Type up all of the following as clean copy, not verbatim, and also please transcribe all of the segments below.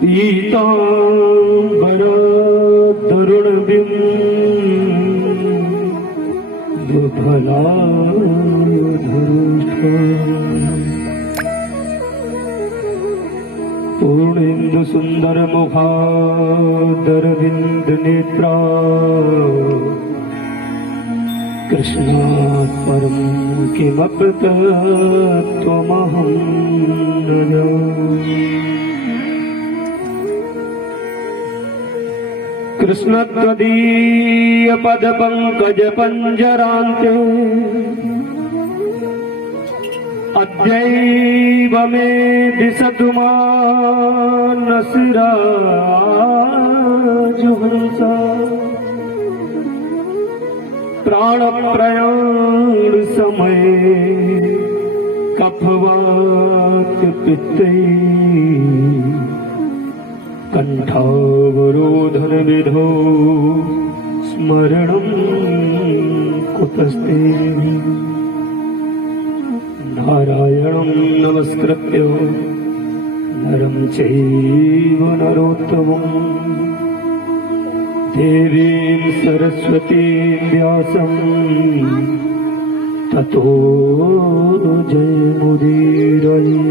पीताम्बरतरुणबिम्ब फलाधरुष्ठ पूर्णेन्दु सुंदर मुखादरविंद नेत्रा कृष्णात् परं किमपि तत्त्वमहं न जाने। कृष्ण त्वदीय पद पंकज पंजरान्ते अद्यैव मे दिशतु मानसिराजुहंसा प्राण प्रयाण समये कफवात पित्ते कंठावरोधन विधो स्मरणं कुतस्ते। नारायणं नमस्कृत्य नरं चैव नरोत्तमम् देवीं सरस्वतीं व्यासं ततो जयमुदीरये।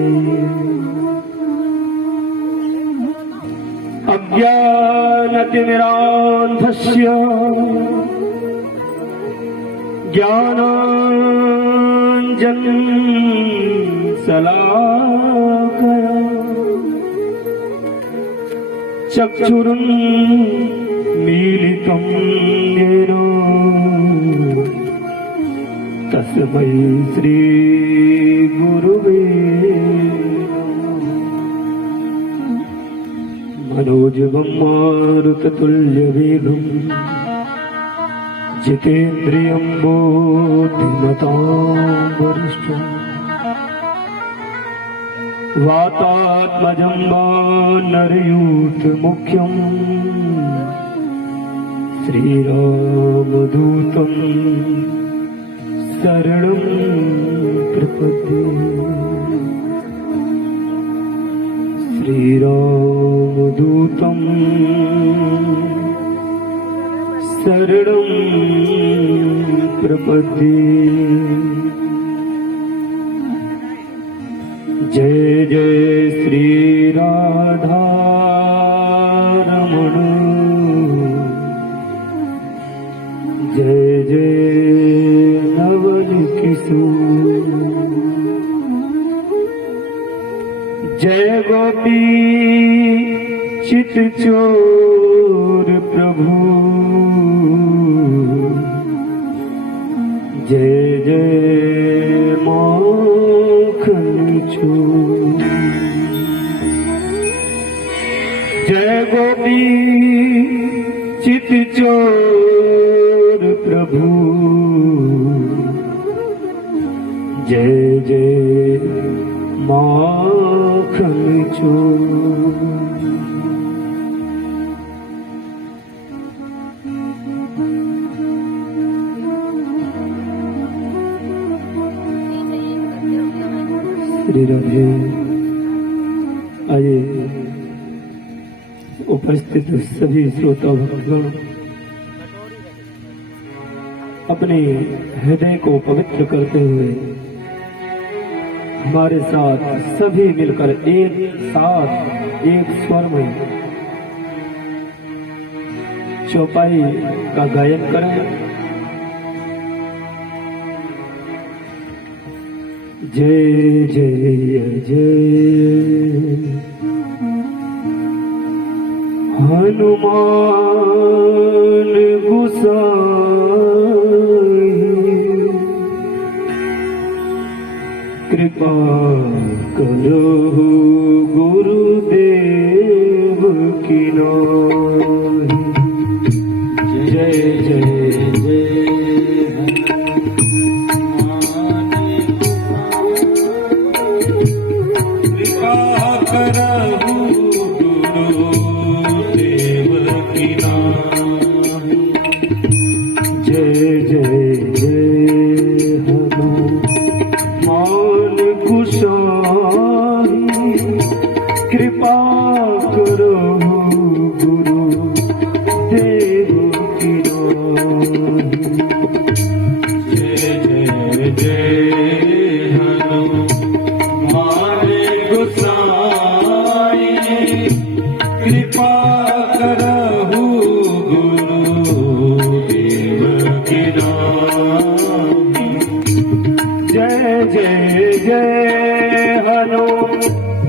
अज्ञानतिमिरान्धस्य ज्ञानाञ्जनशलाकया चक्षुरुन्मीलितं येन तस्मै श्रीगुरुवे मनोजवं मारुततुल्यवेगं जितेन्द्रियं बुद्धिमतां वरिष्ठं वातात्मजं वानरयूथमुख्यं श्रीरामदूतं शरणं प्रपद्ये। श्रीरामदूतं शरणं प्रपद्ये। जय जय श्री राधारमण जय जय नवल किशोर जय गोपी चित चोर प्रभु जय जय माखन चोर जय गोपी चित चोर प्रभु जय जय माखन चोर। श्री राधे। आइए उपस्थित सभी श्रोता भक्तगण अपने हृदय को पवित्र करते हुए हमारे साथ सभी मिलकर एक साथ एक स्वर में चौपाई का गायन करें। जय जय जय हनुमान गोसाई कृपा करो गुरुदेव की नाई। जय जय जय कृपा करहु गुरुदेव की नाई। जय जय जय हनुमान गोसाई कृपा करो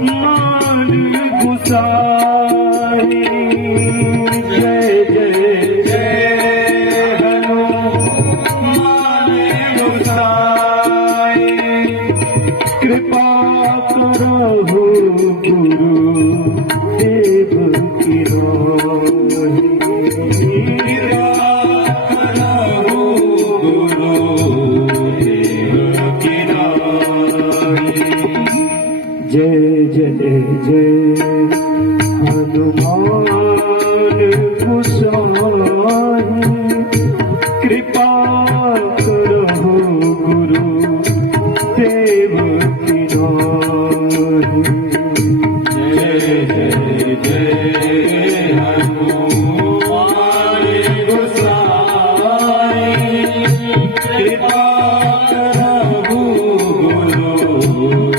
मान गुसाई। जय जय जय हनुमान गुसाई। कृपा करो गुरु देव की रोहि। जय जय जय हनुमान गुसाई। कृपा करो गुरु देव की नाहि। जय जय जय हनुमान गुसाई। कृपा करो गुरु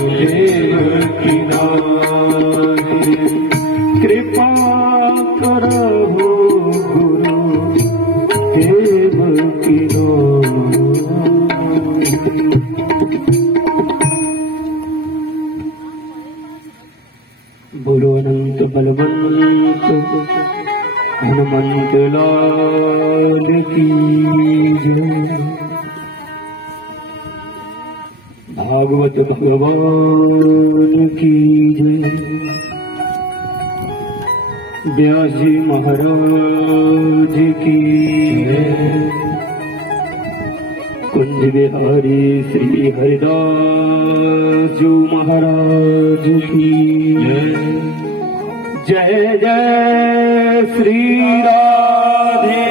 देव की नाहि। कृपा करो गुरु देव की नाहि। बोलो अनंत बलवंत हनुमंत लाल की जय। भागवत भगवान की जय। व्यास जी महाराज की जय। कुंज बिहारी श्री हरिदास जी महाराज की जय। जय जय श्री राधे।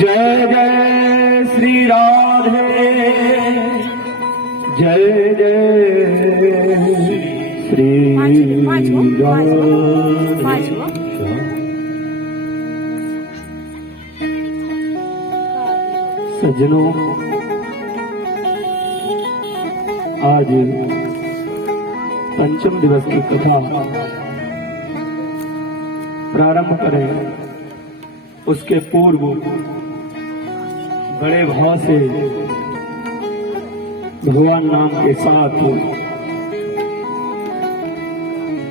जय जय श्री राधे। जय जय श्री राधे। सज्जनों, आज पंचम दिवस की कथा प्रारंभ करें उसके पूर्व बड़े भाव से भगवान नाम के साथ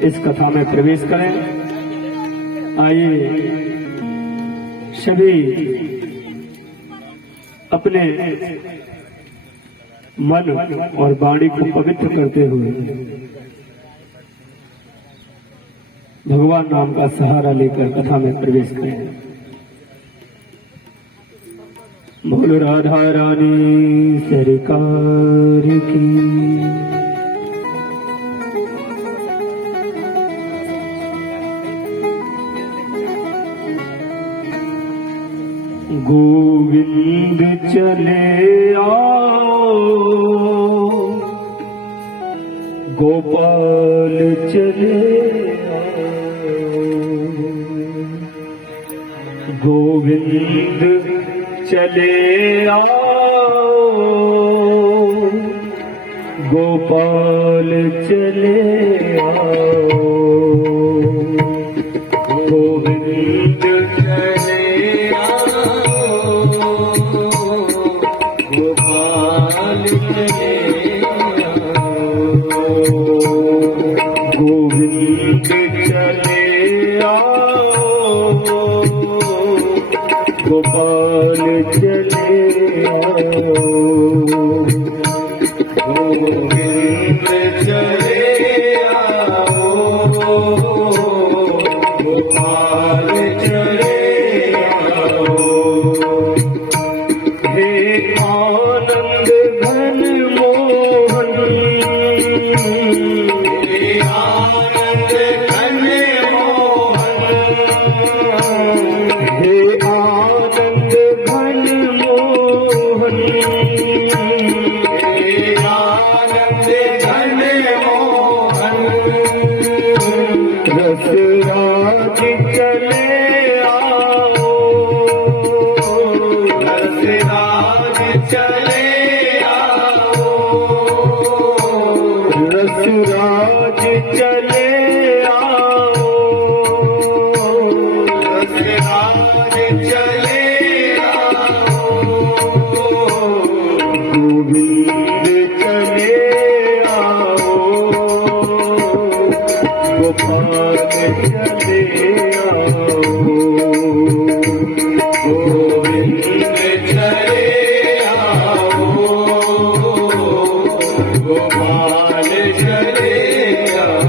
इस कथा में प्रवेश करें। आइए सभी अपने मन और वाणी को पवित्र करते हुए भगवान नाम का सहारा लेकर कथा में प्रवेश करें। बोलो राधा रानी सरकार की। गोविंद चले आओ, गोपाल चले आओ। गोविंद चले आओ, गोपाल चले आओ। गोविंद चले आओ, गोपाल चले आओ। गोविंद चले आओ, गोपाल चले आओ। गोविंद चले आओ, गोपाल चले आओ। हे आनंद घन मोहन, हे आनंद घन मोहन। हे आनंद घन मोहन, हे आनंद घन मोहन। रस राज चले आओ, रस राज चले आओ। रस राज चले आओ, रस राज चले आओ। गोविंद चले आओ, गोपाल चले आओ, गोविंद चले आओ, गोपाल चले आओ।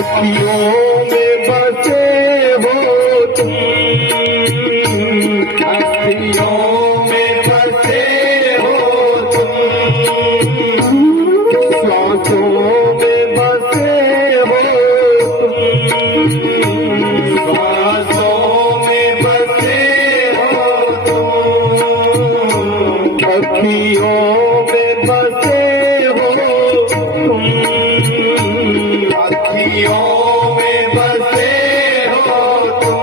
अखियों में बसे हो तुम, अखियों में बसे हो तुम, सांसों में बसे हो तुम, सांसों में बसे हो तुम, अखियों में बसे हो तुम, अखियों में बसे हो तुम,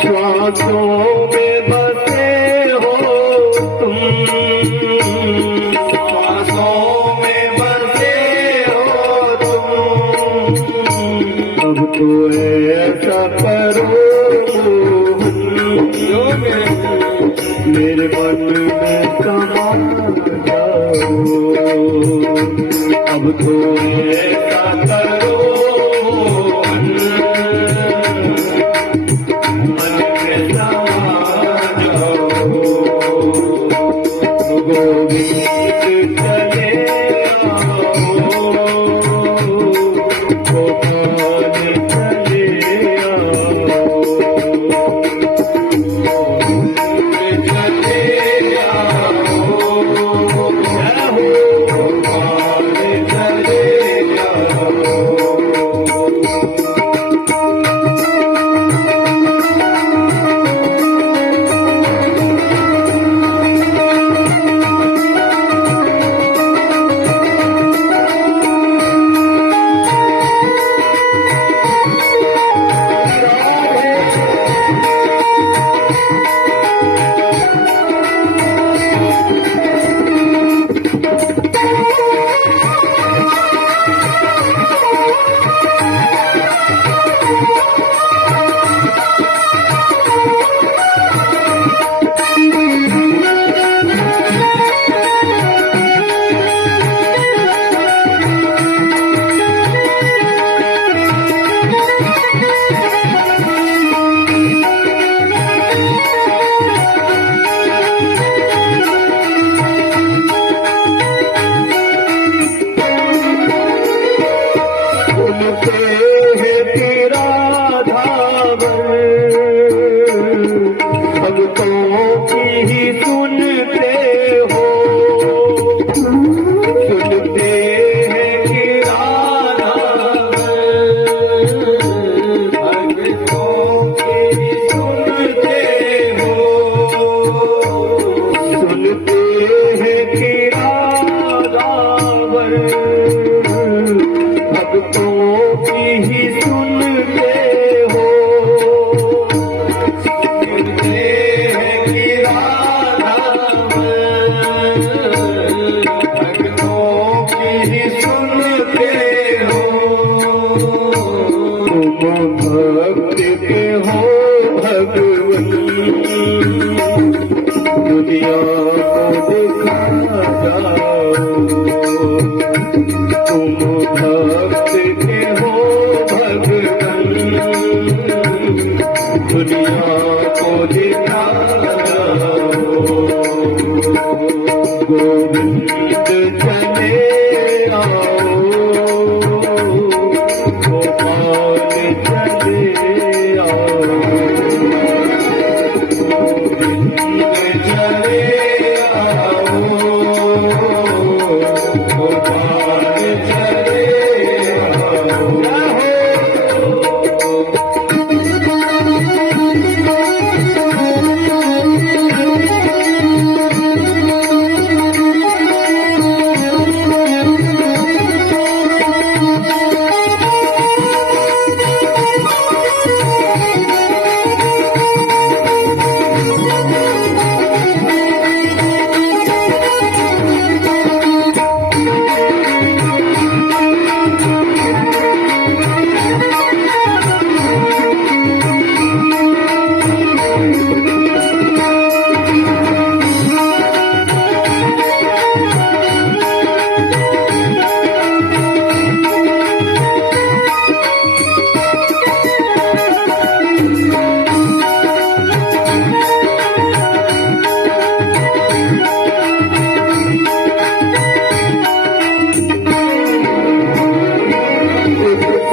श्वासों में बसे हो तुम, श्वासों में बसे हो तुम। अब तो ऐसा करो मेरे मन में समा जाओ, अब तो ऐसा करो मन में समा जाओ, गोविंद चले आओ, गोपाल चले आओ, गोविंद चले आओ, गोपाल चले आओ। दुनिया को दिखा जाओ, तुम भक्त के हो भगवान, दुनिया को दिखा जाओ, गोविंद चले आओ, गोपाल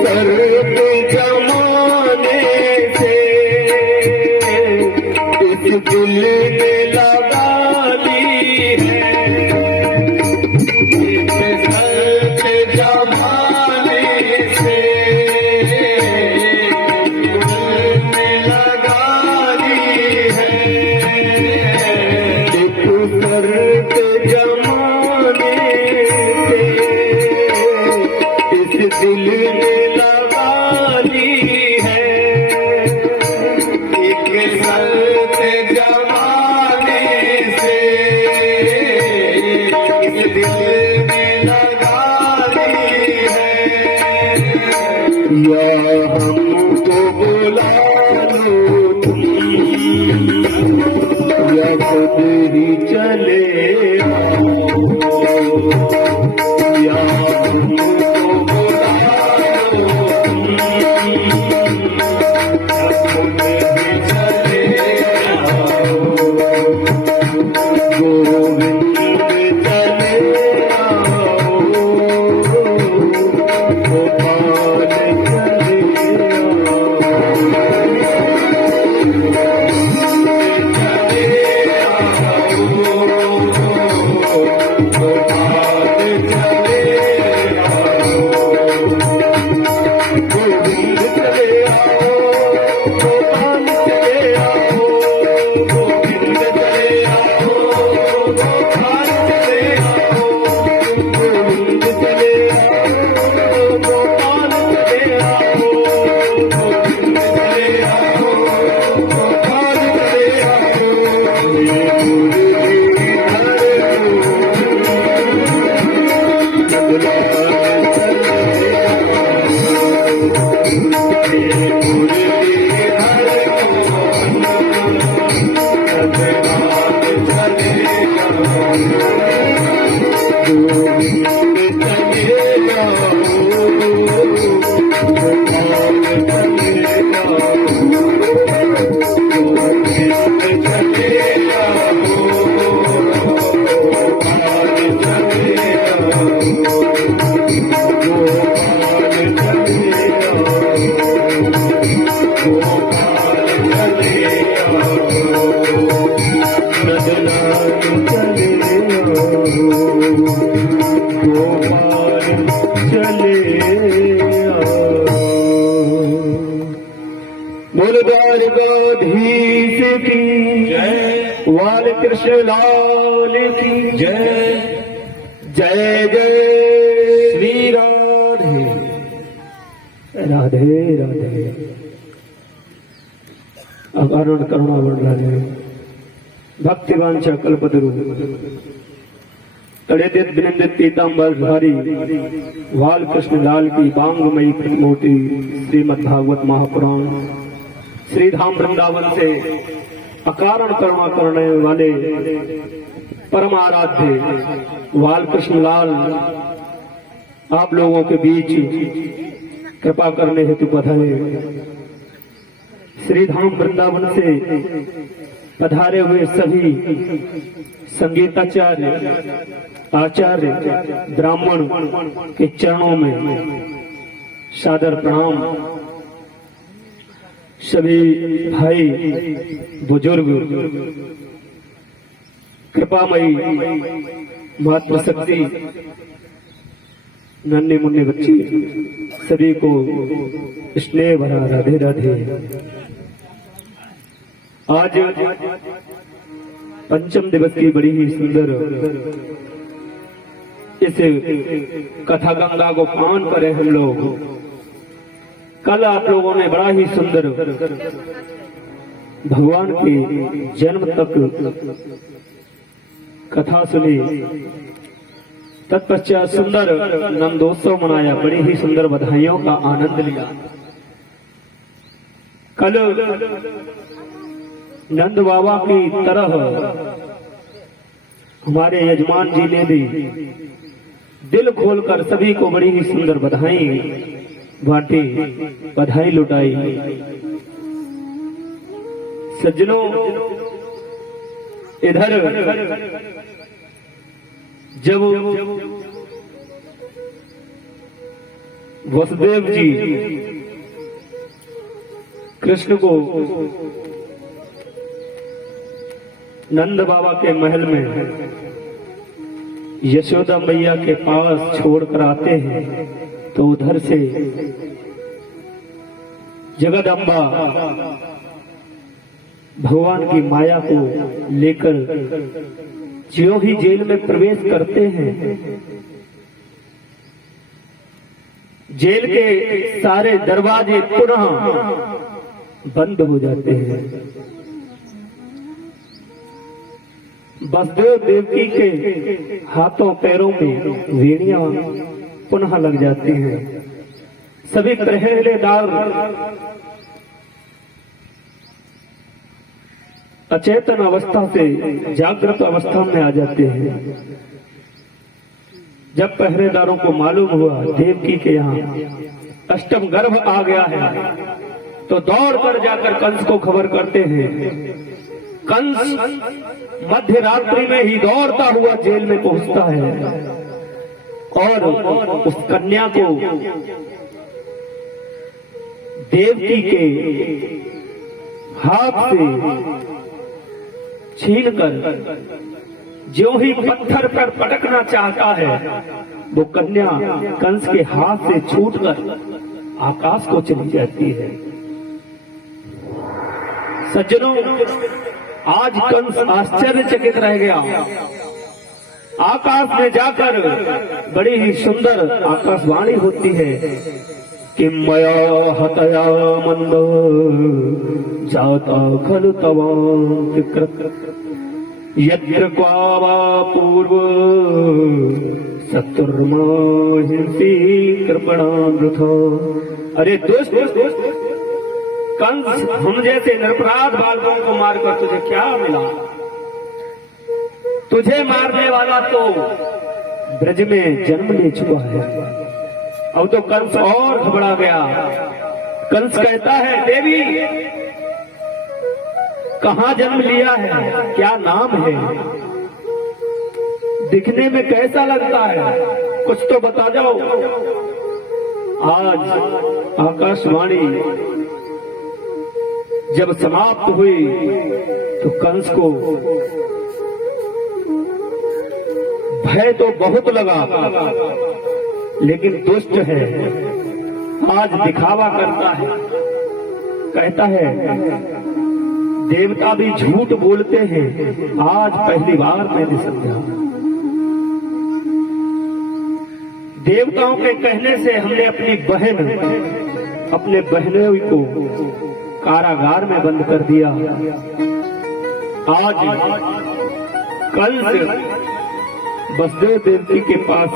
सर पे जमाने से इस दिल ने लगा दी है, इस सर पे जमाने से लगा दी है, एक सर पे जमाने से इस दिल ने लगा दी है, एक सर पे जमाने से इस दिल ने लगा दी है, या हमको बुला लो तुम, या खुद ही चले आओ, या हमको बुला लो तुम, या खुद ही चले आओ, गोविंद चले आओ, गोपाल चले द्वारकाधीश की जय, वाल कृष्ण लाल की जय, जय जय श्री राधे राधे राधे। अरुण करुणा राधे भक्तिवांछा कल्पतरु तड़ेदित विनिंदित पीताम्बर धारी वाल कृष्ण लाल की बांगमयी प्रतिमूर्ति श्रीमद् भागवत महापुराण श्री धाम वृंदावन से अकारण करुणा करने वाले परम आराध्य वाल कृष्ण लाल आप लोगों के बीच कृपा करने हेतु पधारे। श्री धाम वृंदावन से पधारे हुए सभी संगीताचार्य आचार्य ब्राह्मण के चरणों में सादर प्रणाम। सभी भाई बुजुर्ग कृपामयी मातृशक्ति नन्हे मुन्ने बच्चे सभी को स्नेह भरा राधे राधे। आज पंचम दिवस की बड़ी ही सुंदर इस कथा गंगा को पान करे हम लोग। कल आप लोगों ने बड़ा ही सुंदर भगवान के जन्म तक कथा सुनी, तत्पश्चात सुंदर नंदोत्सव मनाया, बड़ी ही सुंदर बधाइयों का आनंद लिया। कल नंद बाबा की तरह हमारे यजमान जी ने भी दिल खोलकर सभी को बड़ी ही सुंदर बधाई बांटी, बधाई लुटाई। सज्जनों, इधर जब वसुदेव जी कृष्ण को नंद बाबा के महल में यशोदा मैया के पास छोड़कर आते हैं, तो उधर से जगदम्बा भगवान की माया को लेकर ज्यों ही जेल में प्रवेश करते हैं, जेल के सारे दरवाजे पुनः बंद हो जाते हैं। वसुदेव देवकी के हाथों पैरों में वेणियां पुनः लग जाती हैं। सभी पहरेदार अचेतन अवस्था से जागृत अवस्था में आ जाते हैं। जब पहरेदारों को मालूम हुआ देवकी के यहाँ अष्टम गर्भ आ गया है, तो दौड़ कर जाकर कंस को खबर करते हैं। कंस मध्य रात्रि में ही दौड़ता हुआ जेल में पहुंचता है और उस कन्या को देवकी के हाथ से छीनकर जो ही पत्थर पर पटकना चाहता है, वो कन्या कंस के हाथ से छूटकर आकाश को चली जाती है। सज्जनों, आज कंस आश्चर्यचकित रह गया। आकाश में जाकर बड़ी ही सुंदर आकाशवाणी होती है कि मया हतया मंद जाता खलु तवांकृत यत्र क्वावा पूर्व शत्रुर्माहिंसी कृपणामृथ। अरे दोस्त, कंस हम जैसे निरपराध बालकों को मारकर तुझे क्या मिला? तुझे मारने वाला तो ब्रज में जन्म ले चुका है। अब तो कंस और घबरा गया। कंस कहता है, देवी कहाँ जन्म लिया है, क्या नाम है, दिखने में कैसा लगता है, कुछ तो बता जाओ। आज आकाशवाणी जब समाप्त हुई तो कंस को भय तो बहुत लगा, लेकिन दुष्ट है, आज दिखावा करता है। कहता है, देवता भी झूठ बोलते हैं, आज पहली बार मैंने समझा। देवताओं के कहने से हमने अपने बहनों को कारागार में बंद कर दिया। आज कल से वसुदेव देवकी के पास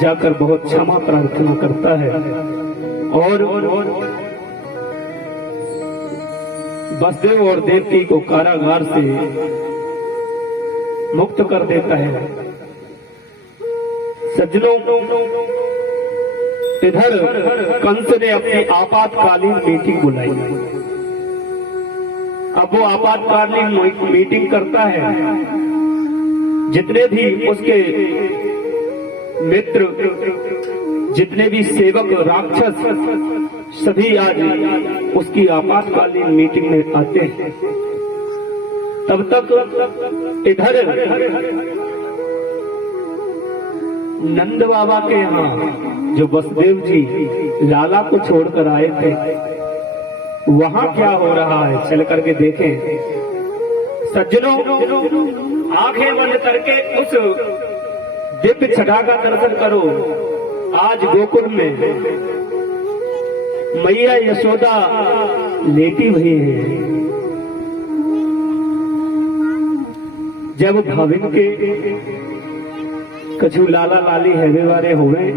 जाकर बहुत क्षमा प्रार्थना करता है और वसुदेव और देवकी को कारागार से मुक्त कर देता है। सज्जनों, इधर कंस ने अपनी आपातकालीन मीटिंग बुलाई। अब वो आपातकालीन मीटिंग करता है। जितने भी उसके मित्र, जितने भी सेवक राक्षस, सभी आज उसकी आपातकालीन मीटिंग में आते हैं। तब तक इधर नंद बाबा के यहाँ जो वसुदेव जी लाला को छोड़कर आए थे, वहां क्या हो रहा है, चल करके देखें। सज्जनों, आंखें बंद करके उस दिव्य छटा का दर्शन करो। आज गोकुल में मैया यशोदा लेटी हुई है। जब भाविन के कछु लाला लाली हैवे वाले हुए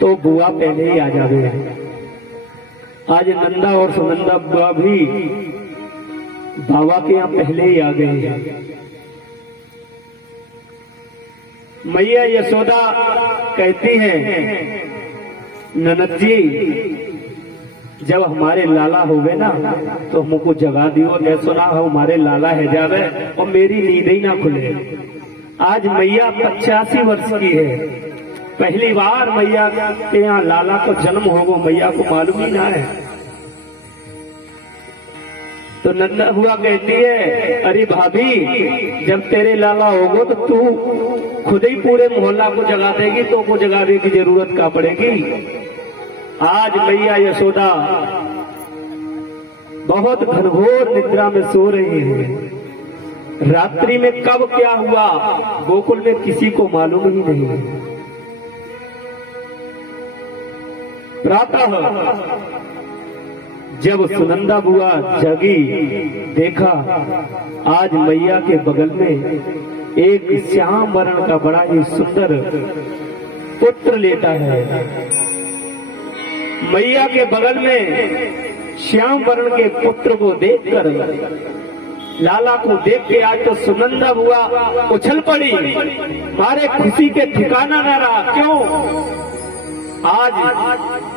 तो बुआ पहले ही आ जावे। आज नंदा और सुनंदा बुआ भी बाबा के यहाँ पहले ही आ गए हैं। मैया यशोदा कहती हैं, ननद जी जब हमारे लाला हो गए ना तो हमको जगा दियो, मैं सुना हमारे लाला है जावे और मेरी नींद ही ना खुले। आज मैया 85 वर्ष की है, पहली बार मैया के यहाँ लाला को जन्म होगा, मैया को मालूम ही ना है। तो नंदा हुआ कहती है, अरे भाभी जब तेरे लाला होगो तो तू खुद ही पूरे मोहल्ला को जगा देगी, तो को जगाने की जरूरत क्या पड़ेगी। आज मैया यशोदा बहुत घनघोर निद्रा में सो रही है। रात्रि में कब क्या हुआ गोकुल में किसी को मालूम ही नहीं है। प्रातः जब सुनंदा बुआ जगी, देखा आज मैया के बगल में एक श्याम वर्ण का बड़ा ही सुंदर पुत्र लेटा है। मैया के बगल में श्याम वर्ण के पुत्र को देखकर, लाला को देख के आज तो सुनंदा बुआ उछल पड़ी, मारे खुशी के ठिकाना न रहा। क्यों? आज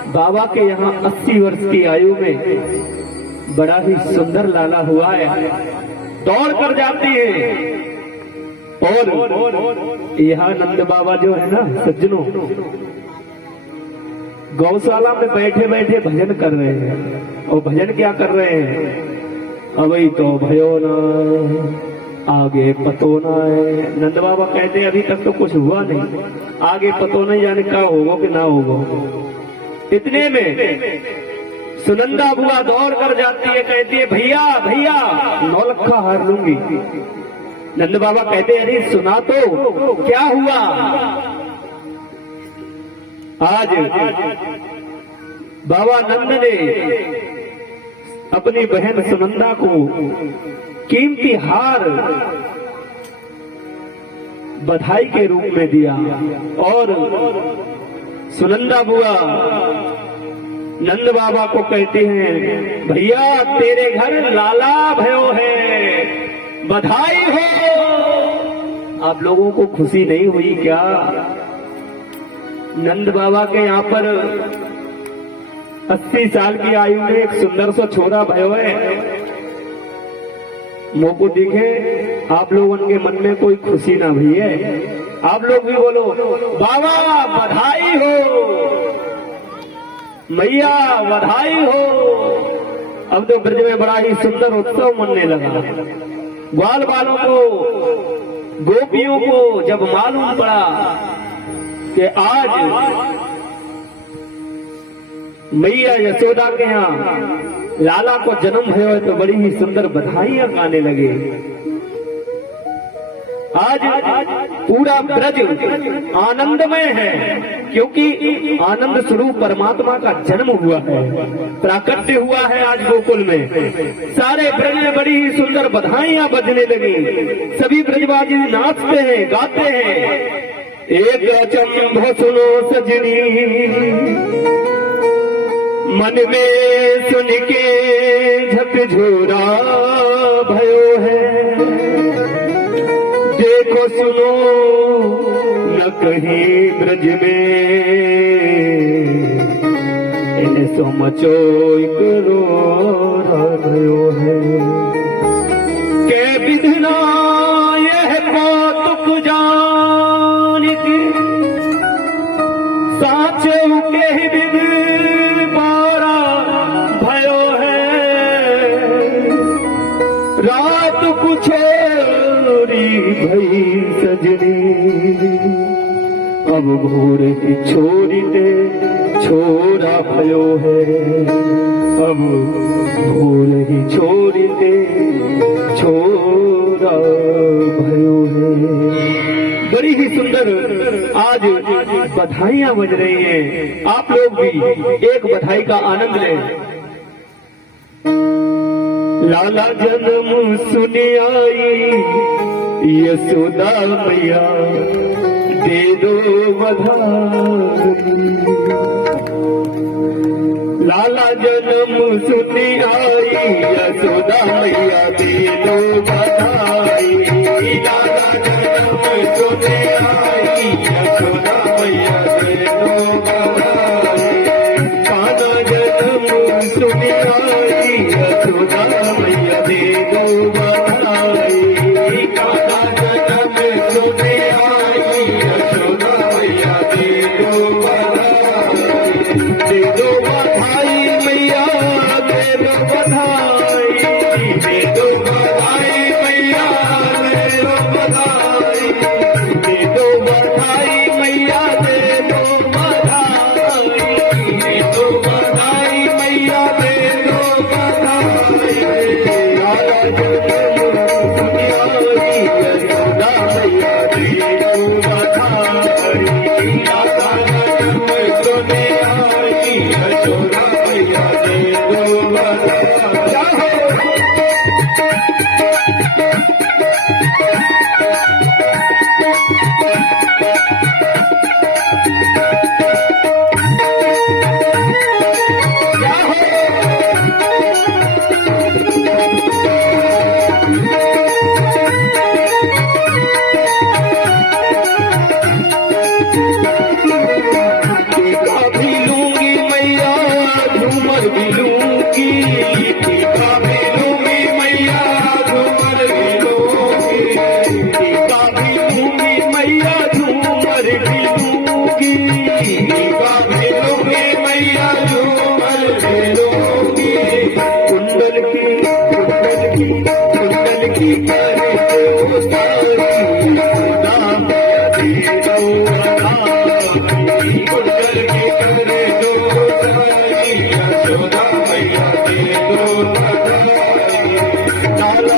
बाबा के यहाँ 80 वर्ष की आयु में बड़ा ही सुंदर लाला हुआ है। दौड़ कर जाती है और यहाँ नंद बाबा जो है ना सज्जनों, गौशाला में बैठे बैठे भजन कर रहे हैं। और भजन क्या कर रहे हैं? अभी तो भयो ना आगे पतो ना है। नंद बाबा कहते हैं अभी तक तो कुछ हुआ नहीं, आगे पतो नहीं जाने क्या होगा कि ना होगा। इतने में सुनंदा बुआ दौड़ कर जाती है, कहती है भैया भैया 9 लखा हार लूंगी। नंद बाबा कहते अरे सुना तो क्या हुआ। आज बाबा नंद ने अपनी बहन सुनंदा को कीमती हार बधाई के रूप में दिया। और सुनंदा बुआ नंद बाबा को कहते हैं भैया तेरे घर लाला भयो है, बधाई हो। आप लोगों को खुशी नहीं हुई क्या? नंद बाबा के यहाँ पर 80 साल की आयु में एक सुंदर सा छोरा भयो है। मोको दिखे आप लोगों के मन में कोई खुशी ना हुई है? आप लोग भी बोलो बाबा बधाई हो, मैया बधाई हो। अब तो ब्रज में बड़ा ही सुंदर उत्सव मनने लगा। ग्वाल बालों को, गोपियों को जब मालूम पड़ा कि आज मैया यशोदा के यहाँ लाला को जन्म भयो है, तो बड़ी ही सुंदर बधाइयां गाने लगे। आज पूरा ब्रज आनंदमय है, क्योंकि आनंद स्वरूप परमात्मा का जन्म हुआ है, प्राकट्य हुआ है आज गोकुल में। सारे ब्रज में बड़ी ही सुंदर बधाइयां बजने लगी। सभी ब्रजवासी नाचते हैं, गाते हैं। एक अचंभ सुनो सजनी, मन में सुन के झकझोरा भयो है। देखो सुनो न कहीं ब्रज में इन सो मचो एक रोरा भयो है। के विधना यह कौतुक जानित, साचो के विध रात कुछोरी भई सजनी। अब भोर की छोरी दे छोरा भयो है। अब भोर ही छोरी दे छोरा भयो है। बड़ी ही सुंदर आज बधाइयां बज रही हैं। आप लोग भी एक बधाई का आनंद लें। लाला जन्म सुनी आई यशोदा मैया, दे दो बधाई। लाला जन्म सुनी आई यशोदा मैया, दे दो बधाई। लाला जन्म सुनी आई यशोदा मैया, दे दो बधाई। कान्हा जन्म सुनी आई यशोदा मैया, दे दो बधाई। कान्हा जन्म सुनी आई यशोदा मैया, दे दे दो बधाई मैया दे दो बधाई, दे दो बधाई मैया दे दो बधाई, दे दो बधाई मैया दे दो बधाई, दे दो बधाई मैया दे दो बधाई। लाला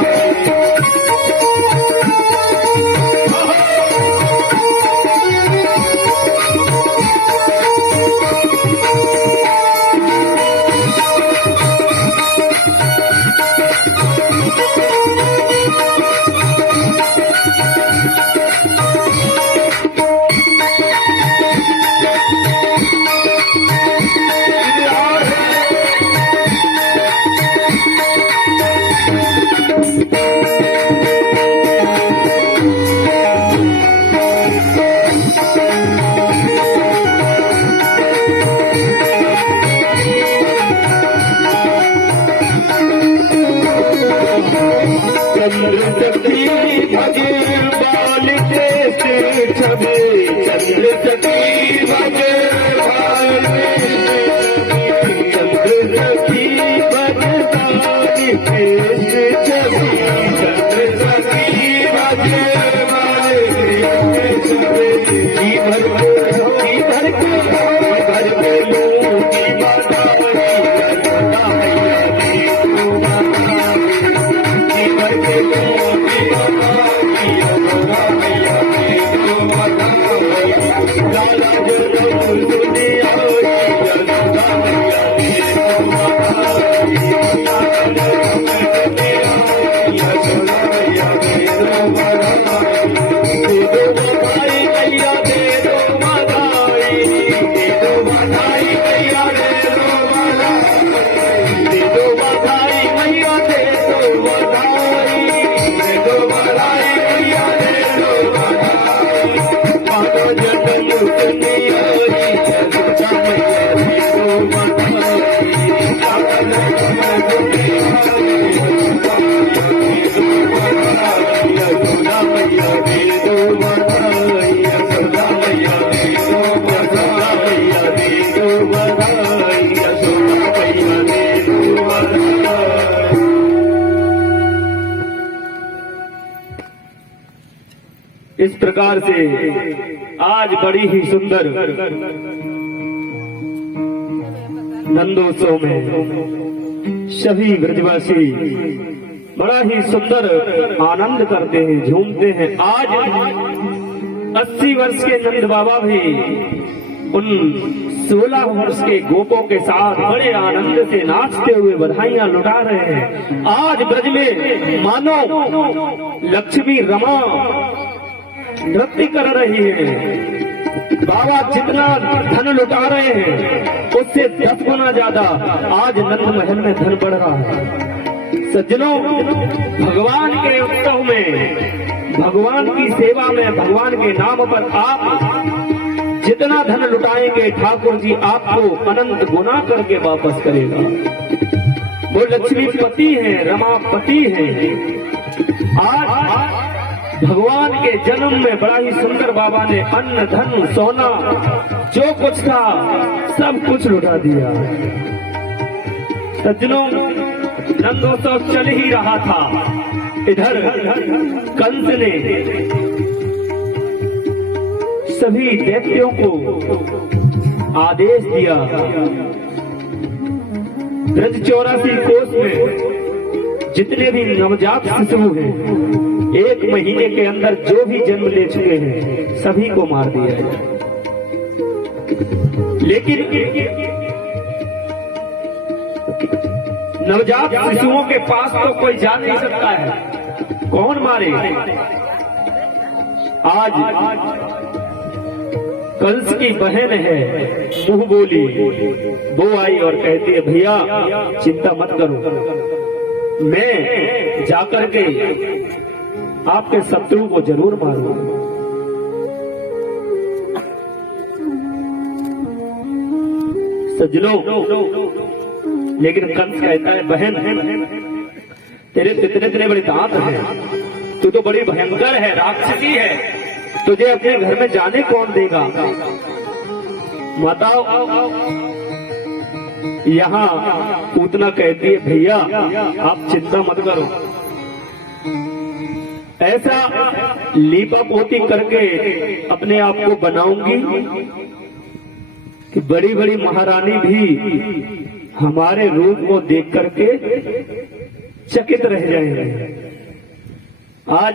Thank you. इस प्रकार से आज बड़ी ही सुंदर नंदोत्सव में सभी ब्रजवासी बड़ा ही सुंदर आनंद करते हैं, झूमते हैं। आज 80 वर्ष के नंद बाबा भी उन 16 वर्ष के गोपों के साथ बड़े आनंद से नाचते हुए बधाइयां लुटा रहे हैं। आज ब्रज में मानो लक्ष्मी रमा नृत्य कर रही है। बाबा जितना धन लुटा रहे हैं उससे 10 गुना ज्यादा आज नंद महल में धन बढ़ रहा है। सज्जनों, भगवान के उत्सव में, भगवान की सेवा में, भगवान के नाम पर आप जितना धन लुटाएंगे ठाकुर जी आपको अनंत गुना करके वापस करेगा। वो लक्ष्मीपति है, रमापति है। आज भगवान के जन्म में बड़ा ही सुंदर बाबा ने अन्न धन सोना जो कुछ था सब कुछ लुटा दिया। सज्जनों, नंदोत्सव चल ही रहा था, इधर कंस ने सभी दैत्यों को आदेश दिया, ब्रज 84 कोस में जितने भी नवजात शिशु हैं 1 महीने के अंदर जो भी जन्म ले चुके हैं सभी को मार दिया है। लेकिन नवजात शिशुओं के पास तो कोई जा नहीं सकता है, कौन मारे? आज कंस की बहन है मुंह बोली, वो आई और कहती है भैया चिंता मत करो, मैं जाकर के आपके शत्रु को जरूर मारूंगा। सज्जनों, लेकिन कंस कहता है बहन तेरे इतने बड़े दांत हैं, तू तो बड़ी भयंकर है, राक्षसी है, तुझे अपने घर में जाने कौन देगा? माता यहाँ पूतना कहती है भैया आप चिंता मत करो, ऐसा लीपा पोती करके अपने आप को बनाऊंगी कि बड़ी बड़ी महारानी भी हमारे रूप को देख करके चकित रह जाएंगे। आज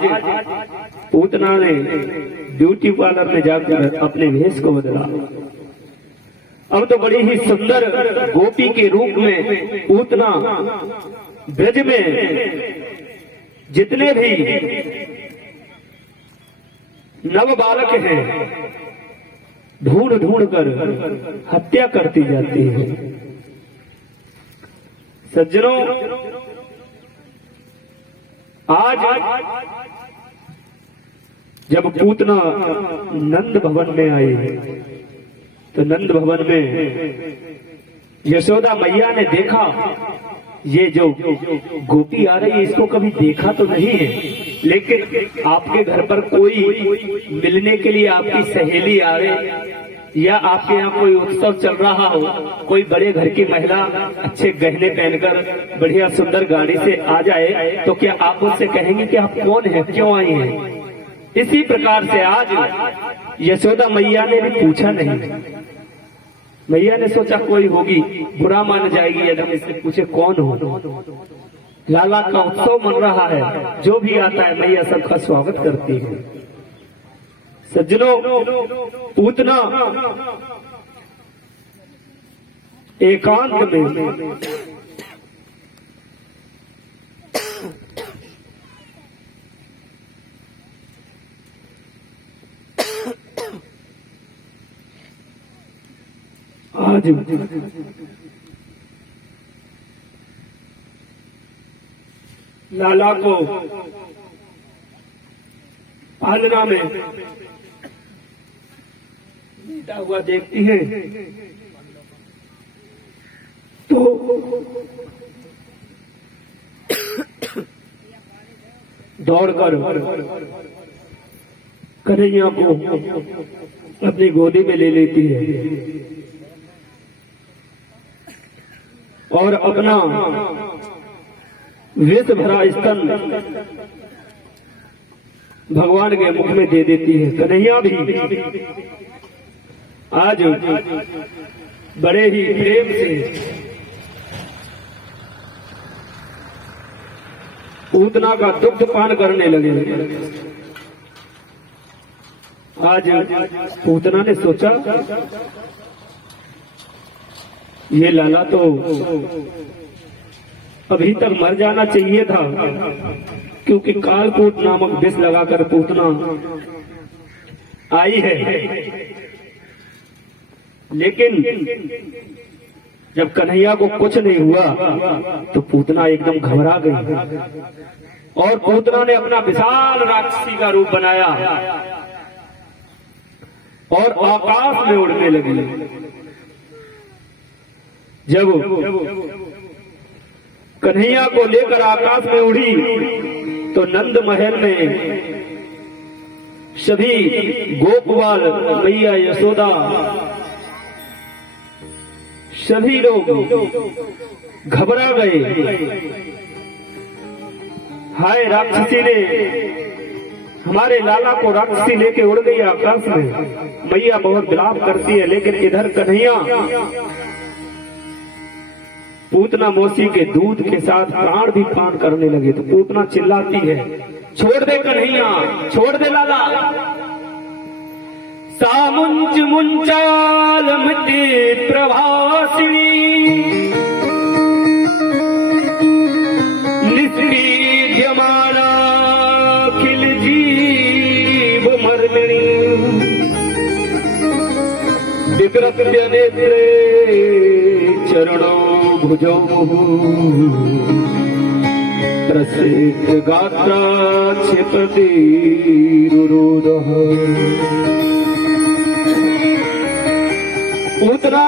पूतना ने ब्यूटी पार्लर में जाकर अपने भेष को बदला। अब तो बड़ी ही सुंदर गोपी के रूप में पूतना ब्रज में जितने भी नव बालक हैं ढूंढ ढूंढ कर हत्या करती जाती है। सज्जनों, आज जब पूतना नंद भवन में आई तो नंद भवन में यशोदा मैया ने देखा ये जो गोपी आ रही है इसको कभी देखा तो नहीं है, लेकिन आपके घर पर कोई मिलने के लिए आपकी सहेली आवे या आपके यहाँ कोई उत्सव चल रहा हो, कोई बड़े घर की महिला अच्छे गहने पहनकर बढ़िया सुंदर गाड़ी से आ जाए तो क्या आप उससे कहेंगे कि आप कौन हैं, क्यों आई हैं? इसी प्रकार से आज यशोदा मैया ने भी पूछा नहीं। मैया ने सोचा कोई होगी, बुरा मान जाएगी यदि हम इससे पूछे कौन हो। लाला का उत्सव मन रहा है, जो भी आता है मैया सबका स्वागत करती है। सज्जनों, पूतना एकांत में आज लाला को पालना में लेटा हुआ देखती है तो दौड़कर कन्हैया को अपनी गोदी में ले लेती है और अपना विष भरा स्तन भगवान के मुख में दे देती है। कन्हैया भी आज बड़े ही प्रेम से पूतना का दुग्ध पान करने लगे। आज पूतना ने सोचा ये लाला तो अभी तक मर जाना चाहिए था, क्योंकि कालकूट नामक विष लगाकर पूतना आई है। लेकिन जब कन्हैया को कुछ नहीं हुआ तो पूतना एकदम घबरा गई और पूतना ने अपना विशाल राक्षसी का रूप बनाया और आकाश में उड़ने लगी। जब कन्हैया को लेकर आकाश में उड़ी तो नंद महल में सभी गोपवाल, मैया यशोदा, सभी लोग घबरा गए। हाय, राक्षसी ने हमारे लाला को राक्षसी लेके उड़ गई आकाश में। मैया बहुत विलाप करती है, लेकिन इधर कन्हैया पूतना मौसी के दूध के साथ प्राण भी पान करने लगे। तो पूतना चिल्लाती है, छोड़ दे कन्हैया, छोड़ दे लाला। सामुंच मुंचाल मते प्रभासिनी निष्क्रियमाना किल जीव मर्मिणी विकृत्य नेत्रे चरणों भुजौ प्रसिद्ध गात्रा क्षिपति रुरोदः। पूतना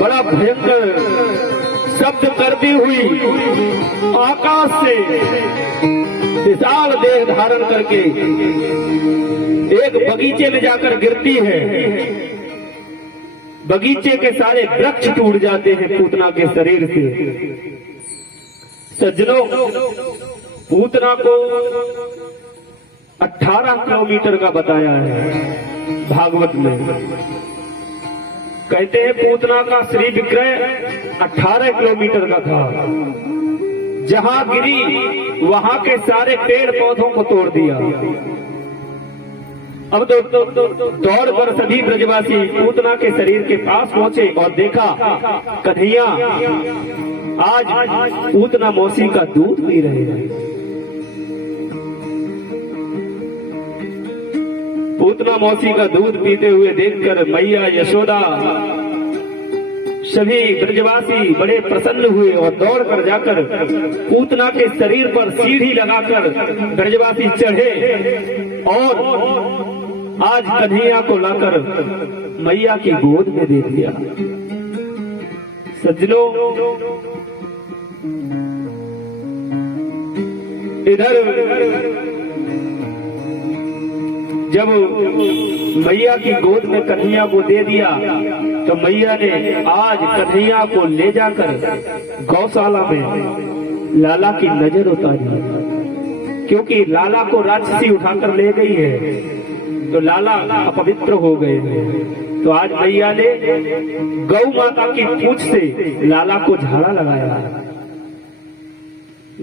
बड़ा भयंकर शब्द करती हुई आकाश से विशाल देह धारण करके एक बगीचे में जाकर गिरती है। बगीचे के सारे वृक्ष टूट जाते हैं पूतना के शरीर से। सज्जनों, पूतना को 18 किलोमीटर का बताया है भागवत में। कहते हैं पूतना का श्री विक्रय 18 किलोमीटर का था। जहां गिरी वहां के सारे पेड़ पौधों को तोड़ दिया। अब दौड़ कर सभी ब्रजवासी पूतना के शरीर के पास पहुंचे और देखा कन्हैया आज पूतना मौसी का दूध पी रहे हैं। पूतना मौसी का दूध पीते हुए देखकर मैया यशोदा सभी ब्रजवासी बड़े प्रसन्न हुए और दौड़ कर जाकर पूतना के शरीर पर सीढ़ी लगाकर ब्रजवासी चढ़े और आज कन्हैया को लाकर मैया की गोद में दे दिया। सज्जनों, इधर जब मैया की गोद में कन्हैया को दे दिया तो मैया ने आज कन्हैया को ले जाकर गौशाला में लाला की नजर उतारी, क्योंकि लाला को राक्षसी उठाकर ले गई है तो लाला अपवित्र हो गए हैं। तो आज मैया ने गौ माता की पूंछ से लाला को झाड़ा लगाया,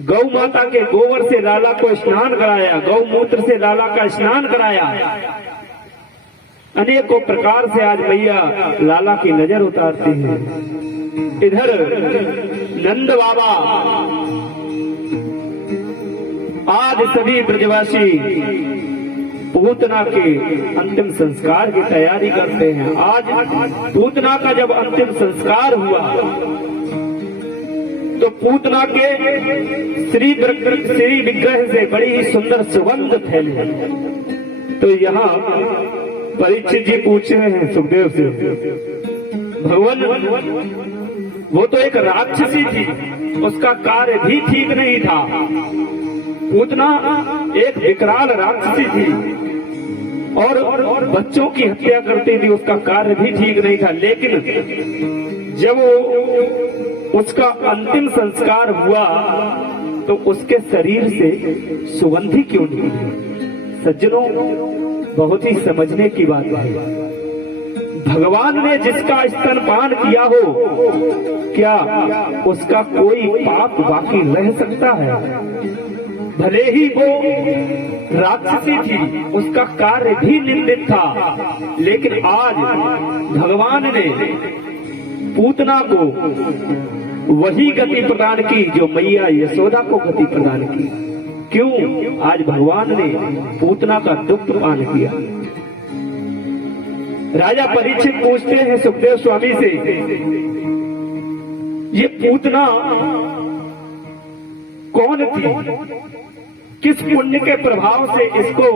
गौ माता के गोबर से लाला को स्नान कराया, गौमूत्र से लाला का स्नान कराया। अनेकों प्रकार से आज मैया लाला की नजर उतारती है। इधर नंद बाबा आज सभी ब्रजवासी पूतना के अंतिम संस्कार की तैयारी करते हैं। आज पूतना का जब अंतिम संस्कार हुआ तो पूतना के श्री विग्रह से बड़ी ही सुंदर सुगंध फैली। तो यहाँ परीक्षित जी पूछ रहे हैं सुखदेव से, भगवान वो तो एक राक्षसी थी, उसका कार्य भी ठीक नहीं था। पूतना एक विकराल राक्षसी थी और बच्चों की हत्या करती थी, उसका कार्य भी ठीक नहीं था। लेकिन जब उसका अंतिम संस्कार हुआ तो उसके शरीर से सुगंधी क्यों निकली? सज्जनों, बहुत ही समझने की बात है। भगवान ने जिसका स्तनपान किया हो, क्या उसका कोई पाप बाकी रह सकता है? भले ही वो राक्षसी थी, उसका कार्य भी निंदित था, लेकिन आज भगवान ने पूतना को वही गति प्रदान की जो मैया यशोदा को गति प्रदान की। क्यों? आज भगवान ने पूतना का दुग्ध पान किया। राजा परीक्षित पूछते हैं सुखदेव स्वामी से, ये पूतना कौन थी? किस पुण्य के प्रभाव से इसको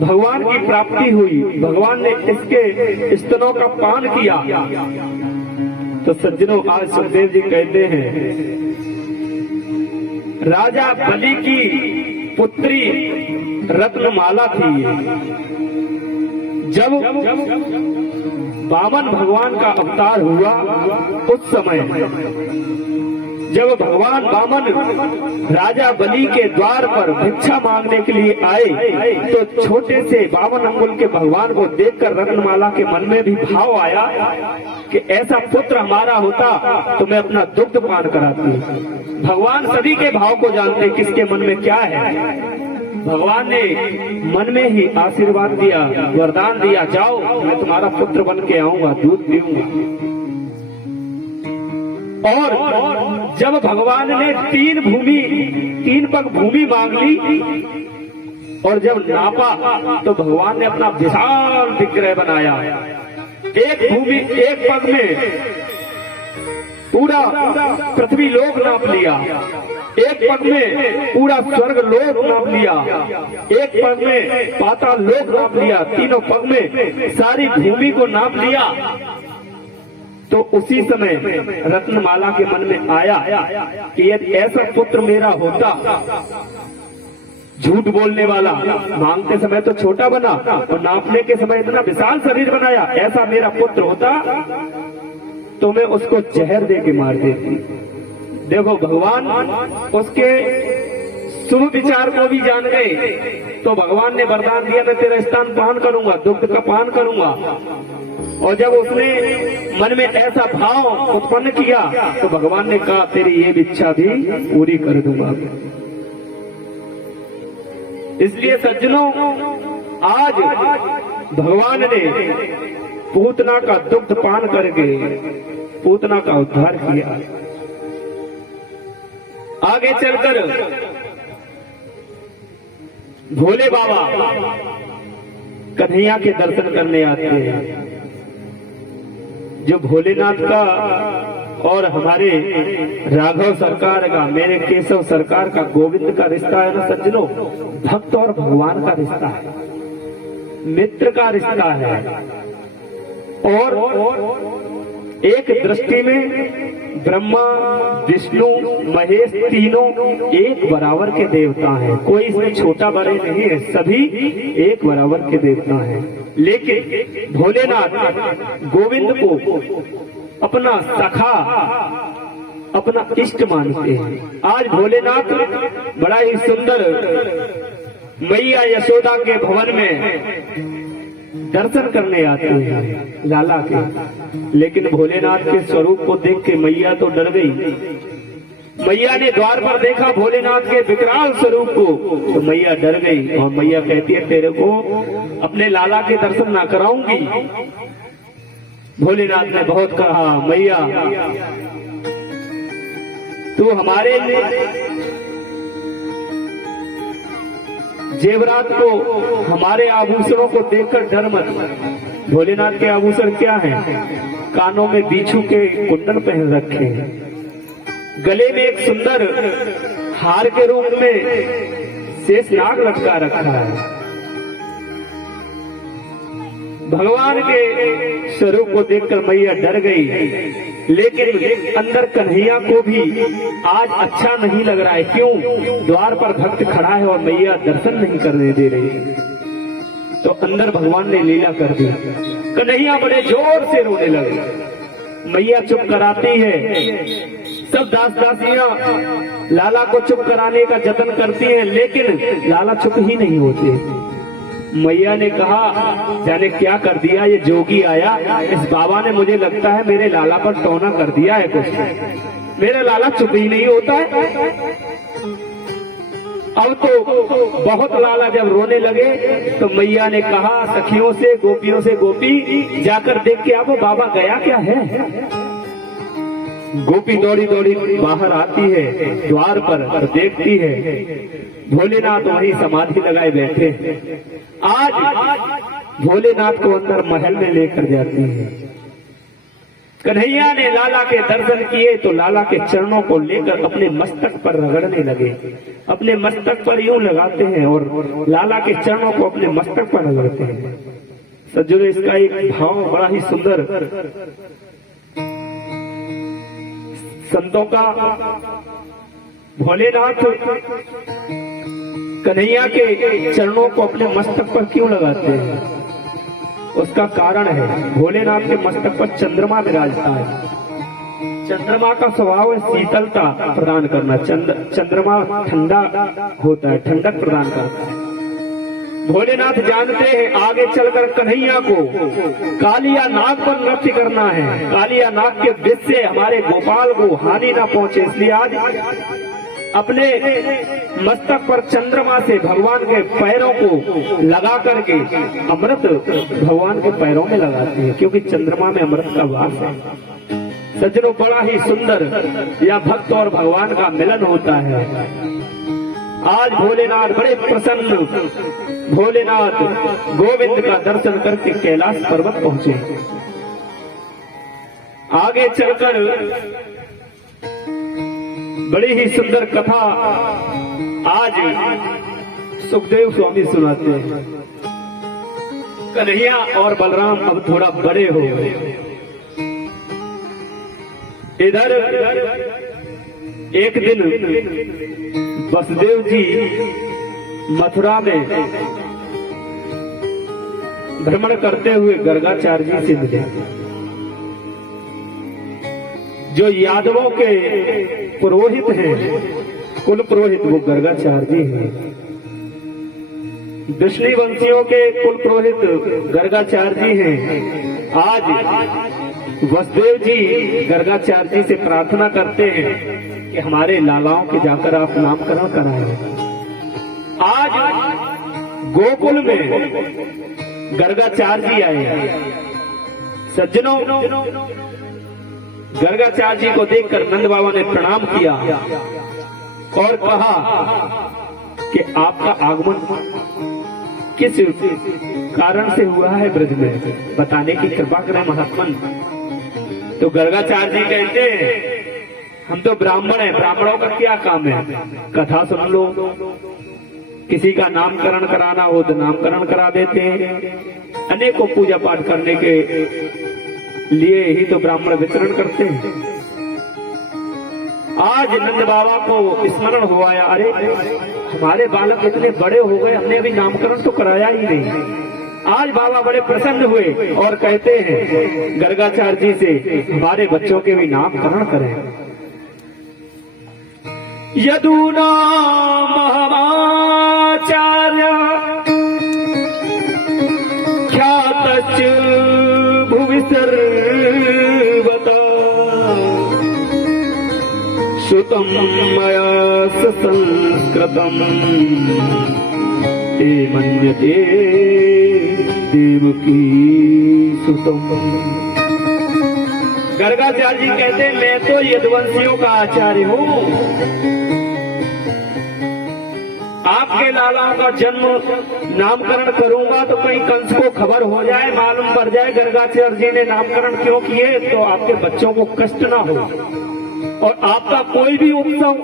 भगवान की प्राप्ति हुई? भगवान ने इसके स्तनों का पान किया। तो सज्जनों, आज सुखदेव जी कहते हैं राजा बलि की पुत्री रत्नमाला थी। जब वामन भगवान का अवतार हुआ उस समय जब भगवान वामन राजा बलि के द्वार पर भिक्षा मांगने के लिए आए तो छोटे से 52 अंगुल के भगवान को देखकर रत्नमाला के मन में भी भाव आया कि ऐसा पुत्र हमारा होता तो मैं अपना दुग्ध पान कराती। भगवान सभी के भाव को जानते, किसके मन में क्या है। भगवान ने मन में ही आशीर्वाद दिया, वरदान दिया, जाओ मैं तुम्हारा पुत्र बन के आऊंगा, दूध पीऊंगा। और जब भगवान ने 3 पग भूमि मांग ली और जब नापा तो भगवान ने अपना विशाल विग्रह बनाया। एक पग में पूरा पृथ्वी लोक नाप लिया, एक पग में पूरा स्वर्ग लोक नाप लिया, एक पग में पाताल लोक नाप लिया, तीनों पग में सारी भूमि को नाप लिया। तो उसी समय रत्नमाला के मन में आया कि यदि ऐसा पुत्र मेरा होता, झूठ बोलने वाला, मांगते समय तो छोटा बना और नापने के समय इतना विशाल शरीर बनाया, ऐसा मेरा पुत्र होता तो मैं उसको जहर दे के मार देती। देखो, भगवान उसके शुभ विचार को भी जान गए तो भगवान ने वरदान दिया, मैं तेरा स्तन पान करूंगा, दुग्ध का पान करूंगा। और जब उसने मन में ऐसा भाव उत्पन्न किया तो भगवान ने कहा तेरी ये इच्छा भी पूरी कर दूंगा। इसलिए सज्जनों, आज भगवान ने पूतना का दुग्ध पान करके पूतना का उद्धार किया। आगे चलकर भोले बाबा कन्हैया के दर्शन करने आते हैं। जो भोलेनाथ का और हमारे राघव सरकार का, मेरे केशव सरकार का, गोविंद का रिश्ता है ना सज्जनों, भक्त और भगवान का रिश्ता है, मित्र का रिश्ता है। और एक दृष्टि में ब्रह्मा विष्णु महेश तीनों एक बराबर के देवता हैं, कोई इसमें छोटा बड़े नहीं है, सभी एक बराबर के देवता हैं। लेकिन भोलेनाथ गोविंद को अपना सखा, अपना इष्ट मानते हैं। आज भोलेनाथ बड़ा ही सुंदर मैया यशोदा के भवन में दर्शन करने आते हैं लाला के, लेकिन भोलेनाथ के स्वरूप को देख के मैया तो डर गई। मैया ने द्वार पर देखा भोलेनाथ के विकराल स्वरूप को तो मैया डर गई और मैया कहती है तेरे को अपने लाला के दर्शन ना कराऊंगी। भोलेनाथ ने बहुत कहा मैया तू हमारे जेवरात को, हमारे आभूषणों को देखकर डर मत। भोलेनाथ के आभूषण क्या हैं? कानों में बिच्छू के कुंडल पहन रखे हैं, गले में एक सुंदर हार के रूप में शेषनाग लटका रखा है। भगवान के स्वरूप को देखकर मैया डर गई, लेकिन अंदर कन्हैया को भी आज अच्छा नहीं लग रहा है। क्यों? द्वार पर भक्त खड़ा है और मैया दर्शन नहीं करने दे रही। तो अंदर भगवान ने लीला कर दी, कन्हैया बड़े जोर से रोने लगे। मैया चुप कराती है, सब दास दासियां लाला को चुप कराने का जतन करती हैं, लेकिन लाला चुप ही नहीं होते। मैया ने कहा जाने क्या कर दिया ये जोगी आया, इस बाबा ने मुझे लगता है मेरे लाला पर टोना कर दिया है कुछ, मेरा लाला चुप ही नहीं होता है। अब तो बहुत लाला जब रोने लगे तो मैया ने कहा सखियों से, गोपियों से, गोपी जाकर देख के आओ बाबा गया क्या है। गोपी दौड़ी दौड़ी बाहर आती है द्वार पर, देखती है भोलेनाथ वहीं समाधि लगाए बैठे। आज भोलेनाथ को अंदर महल में लेकर जाती है। कन्हैया ने लाला के दर्शन किए तो लाला के चरणों को लेकर अपने मस्तक पर रगड़ने लगे, अपने मस्तक पर यूं लगाते हैं और लाला के चरणों को अपने मस्तक पर रगड़ते हैं। सज्जनों, इसका एक भाव बड़ा ही सुंदर संतों का। भोलेनाथ कन्हैया के चरणों को अपने मस्तक पर क्यों लगाते हैं? उसका कारण है भोलेनाथ के मस्तक पर चंद्रमा विराजता है। चंद्रमा का स्वभाव है शीतलता प्रदान करना, चंद्रमा ठंडा होता है, ठंडक प्रदान करता है। भोलेनाथ जानते हैं आगे चलकर कन्हैया को कालिया नाग पर नृत्य करना है, कालिया नाग के विष से हमारे गोपाल को हानि ना पहुंचे, इसलिए आज अपने मस्तक पर चंद्रमा से भगवान के पैरों को लगा करके अमृत भगवान के पैरों में लगाते हैं, क्योंकि चंद्रमा में अमृत का वास है। सज्जनों, बड़ा ही सुंदर यह भक्त और भगवान का मिलन होता है। आज भोलेनाथ बड़े प्रसन्न, भोलेनाथ गोविंद का दर्शन करके कैलाश पर्वत पहुंचे। आगे चलकर बड़ी ही सुंदर कथा आज सुखदेव स्वामी सुनाते हैं। कन्हैया और बलराम अब थोड़ा बड़े हो गए। इधर एक दिन वसुदेव जी मथुरा में भ्रमण करते हुए गर्गाचार्य जी से मिले। जो यादवों के पुरोहित हैं, कुल पुरोहित, वो गर्गाचार्य जी हैं। विष्णु वंशियों के कुल पुरोहित गर्गाचार्य जी हैं। आज वसुदेव जी गर्गाचार्य जी से प्रार्थना करते हैं कि हमारे लालाओं के जाकर आप नामकरण कराएं। आज गोकुल में गर्गाचार्य जी आए। सज्जनों, गर्गाचार्य जी को देखकर नंद बाबा ने प्रणाम किया और कहा कि आपका आगमन किस कारण से हुआ है ब्रज में, बताने की कृपा करें महात्मन। तो गर्गाचार्य जी कहते हैं हम तो ब्राह्मण हैं, ब्राह्मणों का क्या काम है, कथा सुन लो, किसी का नामकरण कराना हो तो नामकरण करा देते हैं, अनेकों पूजा पाठ करने के लिए ही तो ब्राह्मण विचरण करते हैं। आज नंद बाबा को स्मरण हुआ, अरे हमारे बालक इतने बड़े हो गए, हमने अभी नामकरण तो कराया ही नहीं। आज बाबा बड़े प्रसन्न हुए और कहते हैं गर्गाचार्य जी से हमारे बच्चों के भी नामकरण करें। यदूना महामाचार्य ख्यातच भुवि सर्वता श्रुतं मया संस्कृतं ते मन्यते देवकी सुतम। गर्गाचार्य जी कहते हैं मैं तो यदुवंशियों का आचार्य हूँ, आपके लालाओं का जन्म नामकरण करूंगा तो कहीं कंस को खबर हो जाए, मालूम पड़ जाए गर्गाचार्य जी ने नामकरण क्यों किए, तो आपके बच्चों को कष्ट ना हो और आपका कोई भी उत्सव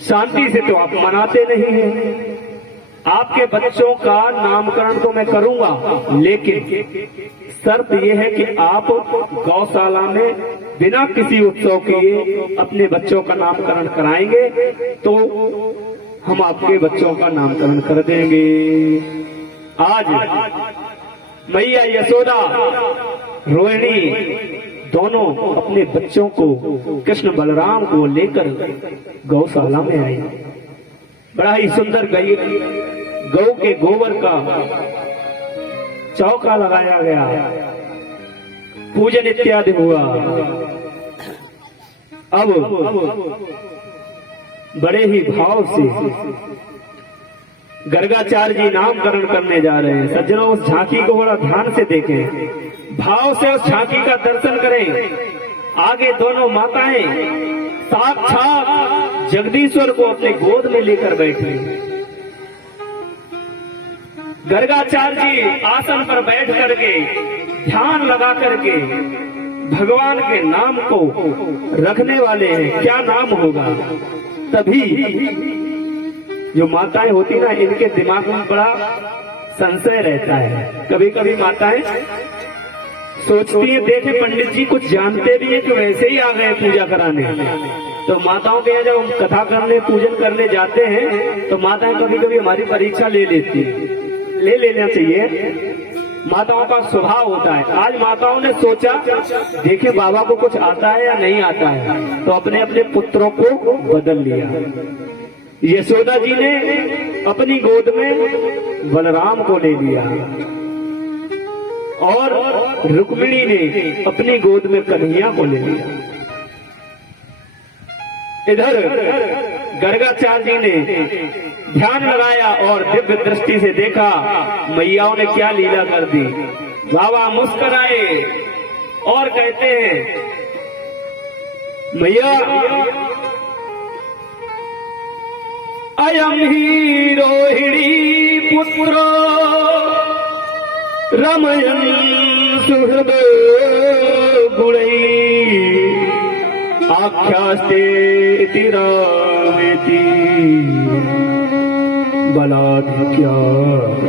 शांति से तो आप मनाते नहीं हैं। आपके बच्चों का नामकरण तो मैं करूंगा, लेकिन शर्त यह है कि आप गौशाला में बिना किसी उत्सव किए अपने बच्चों का नामकरण कराएंगे तो हम आपके बच्चों का नामकरण कर देंगे। आज मैया यशोदा रोहिणी दोनों अपने बच्चों को कृष्ण बलराम को लेकर गौशाला में आए। बड़ा ही सुंदर गौ के गोबर का चौका लगाया गया, पूजन इत्यादि हुआ। अब बड़े ही भाव से गर्गाचार्य जी नामकरण करने जा रहे हैं। सज्जनों, उस झांकी को बड़ा ध्यान से देखें, भाव से उस झांकी का दर्शन करें। आगे दोनों माताएं साक्षात जगदीश्वर को अपने गोद में लेकर बैठी। गर्गाचार्य जी आसन पर बैठ करके ध्यान लगा करके भगवान के नाम को रखने वाले हैं। क्या नाम होगा? तभी जो माताएं होती ना, इनके दिमाग में बड़ा संशय रहता है। कभी कभी माताएं सोचती है देखे पंडित जी कुछ जानते भी है कि वैसे ही आ गए पूजा कराने। तो माताओं के यहाँ जब हम कथा करने पूजन करने जाते हैं तो माताएं कभी कभी हमारी परीक्षा ले लेती है। ले लेना चाहिए, माताओं का स्वभाव होता है। आज माताओं ने सोचा देखे बाबा को कुछ आता है या नहीं आता है, तो अपने अपने पुत्रों को बदल लिया। यशोदा जी ने अपनी गोद में बलराम को ले लिया और रुक्मिणी ने अपनी गोद में कन्हैया को ले लिया। इधर गर्गाचार्य जी ने ध्यान लगाया और दिव्य दृष्टि से देखा मैयाओं ने क्या लीला कर दी। बाबा मुस्कुराए और कहते हैं मैया अयम ही रोहिणी पुत्र रमयन सुहृद गुणै आख्यास्ते रामेति बलाधिक्या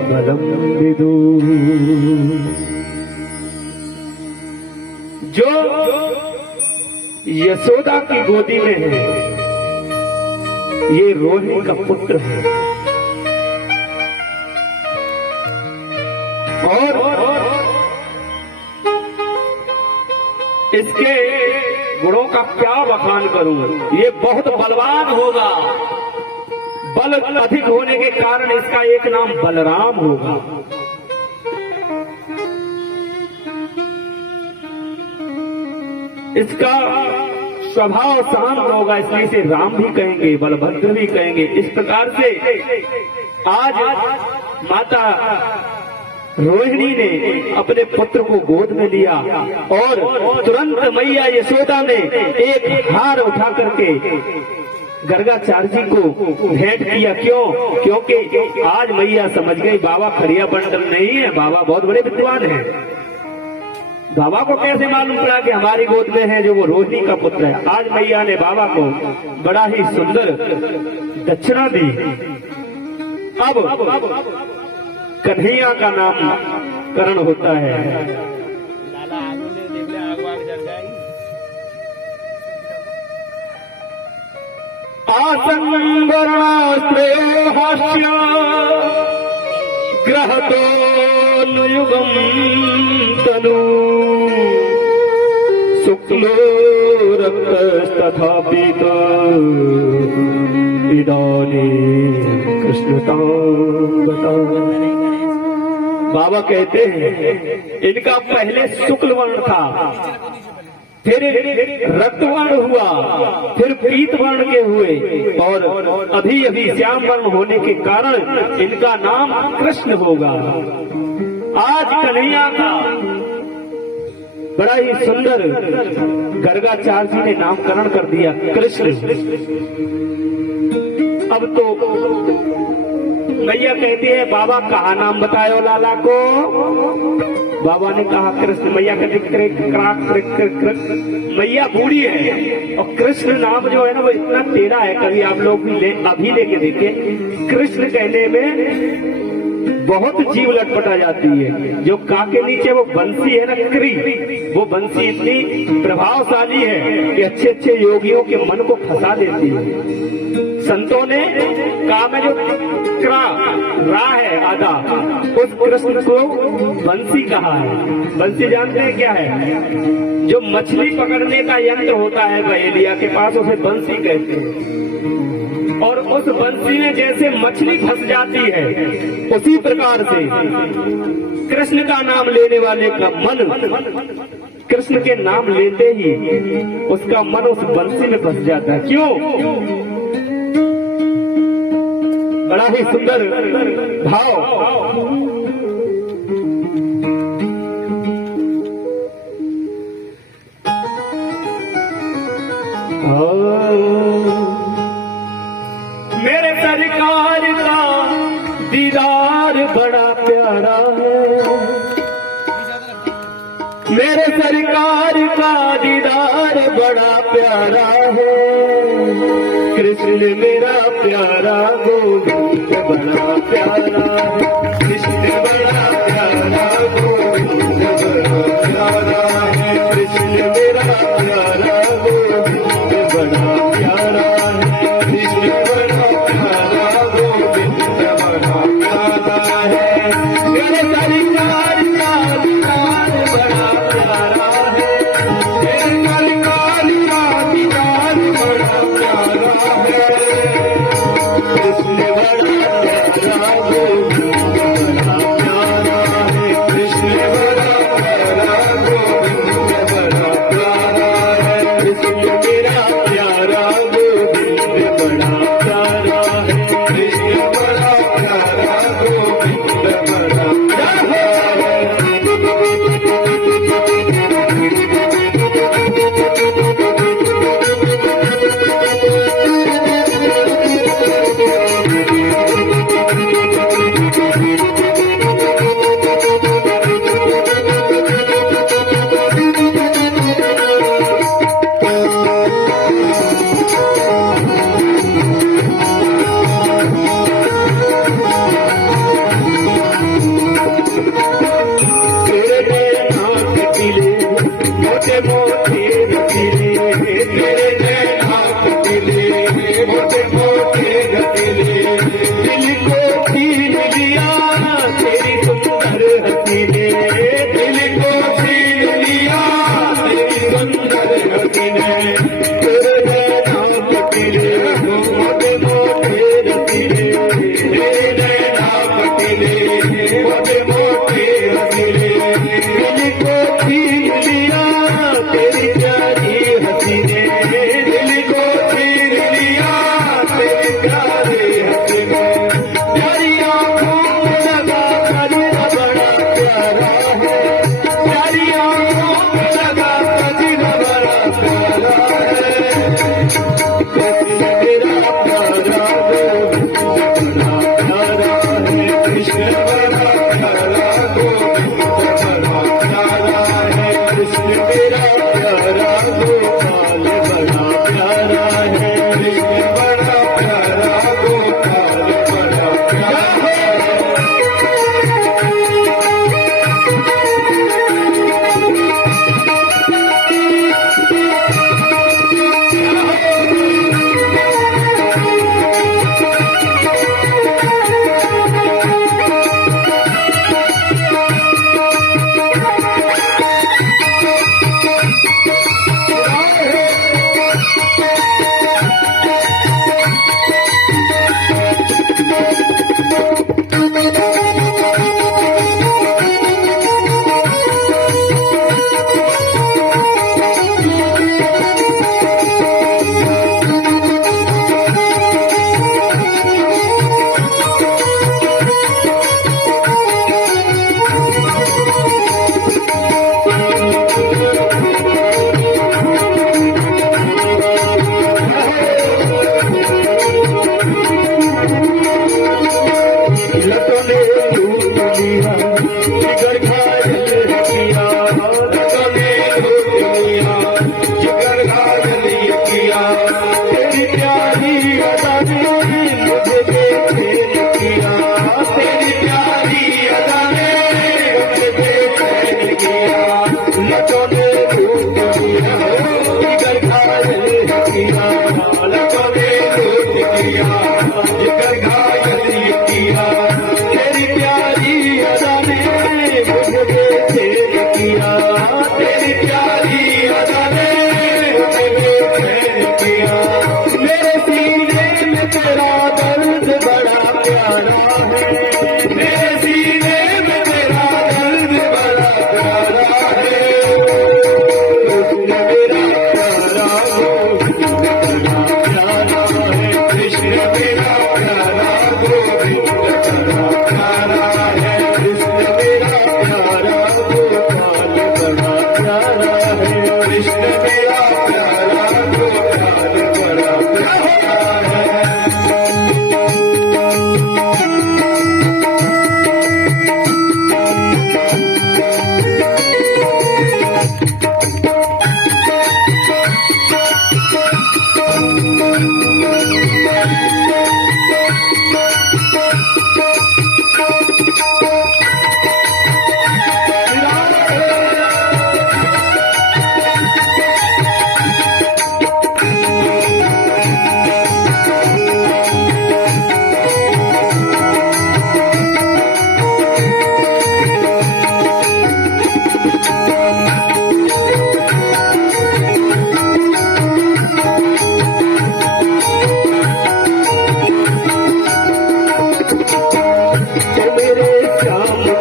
बलम विदु। जो यशोदा की गोदी में है ये रोहिणी का पुत्र है और इसके गुणों का क्या बखान करूं। ये बहुत बलवान होगा, बल अधिक होने के कारण इसका एक नाम बलराम होगा। इसका स्वभाव शांत होगा, इसलिए इसे राम भी कहेंगे, बलभद्र भी कहेंगे। इस प्रकार से आज माता रोहिणी ने अपने पुत्र को गोद में लिया और तुरंत मैया यशोदा ने एक हार उठा करके गर्गाचार्य जी को भेंट किया। क्यों? क्योंकि आज मैया समझ गई बाबा खड़िया बंडल नहीं है, बाबा बहुत बड़े विद्वान हैं। बाबा को कैसे मालूम पड़ा कि हमारी गोद में है जो वो रोहिणी का पुत्र है। आज मैया ने बाबा को बड़ा ही सुंदर दक्षिणा दी। अब कन्हैया का नामकरण होता है। आसंवरणास्त्रेयो हास्य ग्रहतो युगम तनु शुक्लो रक्तस्तथा पीत इदानीं कृष्णतां। बाबा कहते हैं इनका पहले शुक्ल वर्ण था, फिर रक्त वर्ण हुआ, फिर पीत वर्ण के हुए और अभी अभी श्याम वर्ण होने के कारण इनका नाम कृष्ण होगा। आज कन्हैया का बड़ा ही सुंदर गर्गाचार्य जी ने नामकरण कर दिया कृष्ण। अब तो मैया कहती है बाबा कहा नाम बतायो लाला को। बाबा ने कहा कृष्ण। मैया कहते मैया बूढ़ी है और कृष्ण नाम जो है ना वो इतना टेढ़ा है, कभी आप लोग भी अभी लेके देखे, कृष्ण कहने में बहुत जीव लटपटा जाती है। जो का के नीचे वो बंसी है ना क्री, वो बंसी इतनी प्रभावशाली है कि अच्छे अच्छे योगियों के मन को फंसा देती है। संतों ने कहा में जो रा है आधा, उस कृष्ण को बंसी कहा है। बंसी जानते हैं क्या है? जो मछली पकड़ने का यंत्र होता है बहेलिया के पास, उसे बंसी कहते हैं। और उस बंसी में जैसे मछली फंस जाती है, उसी प्रकार से कृष्ण का नाम लेने वाले का मन कृष्ण के नाम लेते ही उसका मन उस बंसी में फंस जाता है। क्यों? बड़ा ही सुंदर भाव। मेरे सरकार का दीदार बड़ा प्यारा है, मेरे सरकार का दीदार बड़ा प्यारा है। कृष्ण मेरा प्यारा गोविंद बड़ा प्यारा है, कृष्ण बड़ा प्यारा गोविंद बड़ा प्यारा है, कृष्ण मेरा प्यारा गोविंद बड़ा प्यारा है, कृष्ण बड़ा प्यारा गोविंद बड़ा प्यारा है। मेरे सरकार का दीदार बड़ा प्यारा है, मेरे सरकार का दीदार बड़ा प्यारा है, कृष्ण बड़ा प्यारा गोविंद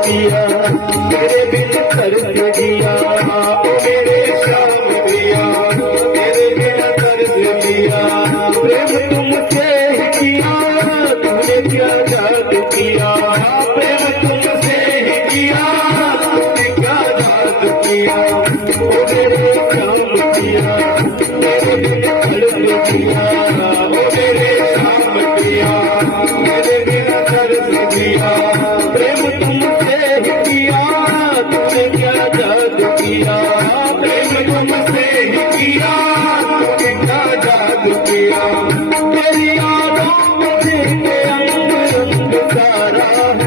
पिया तेरे बिन तरस जिया, मेरे श्याम पिया तेरे बिन तरस जिया। प्रेम तुमसे ही किया तूने क्या जादू किया, प्रेम तुमसे ही किया तूने क्या जादू किया। ओ मेरे श्याम पिया तेरे बिन तरस जिया, ओ मेरे श्याम पिया तेरे बिन तरस जिया। प्रेम तुमसे ही किया तूने क्या जादू किया, प्रेम तुमसे ही किया तूने क्या जादू किया। तेरी यादों में फिर के अंग रंग सारा है,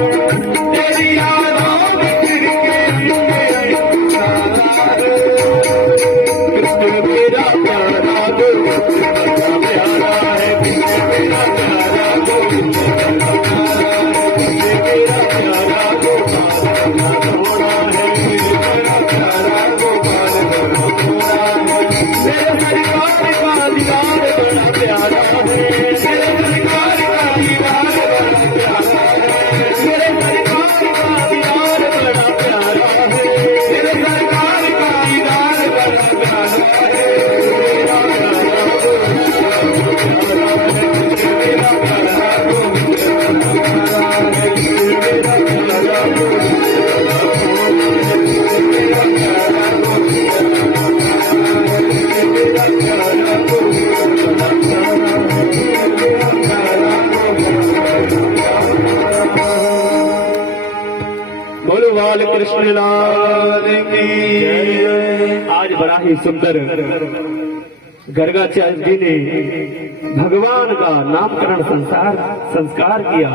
तेरी यादों में फिर के अंग सारा है। कृष्ण मेरा प्यारा गोविंद मेरा प्यारा है, कृष्ण मेरा प्यारा गोविंद मेरा प्यारा है, कृष्ण मेरा प्यारा गोपाल थोड़ा है, मेरा प्यारा गोपाल थोड़ा है। मेरे सरकार का दीवार बड़ा प्यारा है, मेरे सरकार का दीवार बड़ा प्यारा है, मेरे सरकार का दीवार बड़ा प्यारा है, मेरे सरकार का दीवार बड़ा प्यारा है। मेरा प्यारा मेरा प्यारा बोलो बाल कृष्ण लाल की जय। आज बड़ा ही सुंदर गर्गाचार्य जी ने भगवान का नामकरण संस्कार किया।